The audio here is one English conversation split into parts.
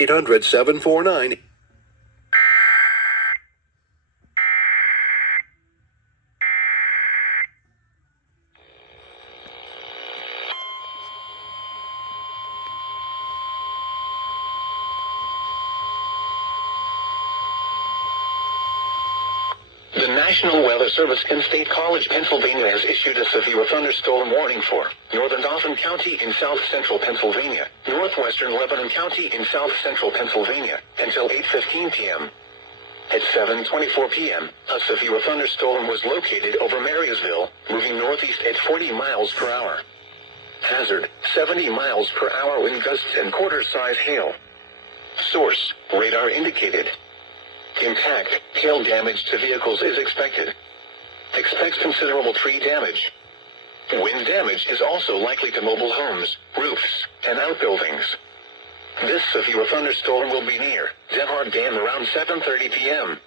800-749. The National Weather Service in State College, Pennsylvania has issued a severe thunderstorm warning for northern Dauphin County in south-central Pennsylvania, northwestern Lebanon County in south-central Pennsylvania, until 8:15 p.m. At 7:24 p.m., a severe thunderstorm was located over Marysville, moving northeast at 40 miles per hour. Hazard, 70 miles per hour wind gusts and quarter-size hail. Source, radar indicated. Impact, hail damage to vehicles is expected. Expects considerable tree damage. Wind damage is also likely to mobile homes, roofs, and outbuildings. This severe thunderstorm will be near Denhart Dam around 7:30 p.m.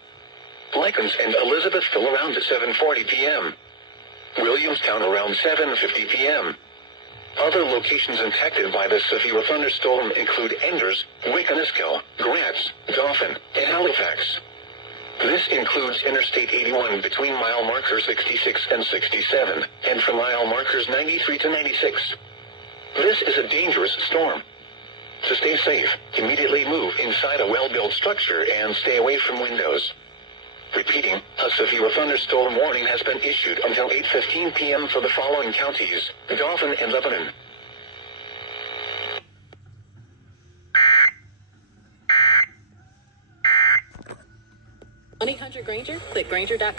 Lycans and Elizabethville around 7:40 p.m. Williamstown around 7:50 p.m. Other locations impacted by this severe thunderstorm include Enders, Wiconisco, Grants, Dauphin, and Halifax. This includes Interstate 81 between mile markers 66 and 67, and from mile markers 93 to 96. This is a dangerous storm. To stay safe, immediately move inside a well-built structure and stay away from windows. Repeating, a severe thunderstorm warning has been issued until 8:15 p.m. for the following counties: Dauphin and Lebanon. 1-800-GRANGER, click Granger.com.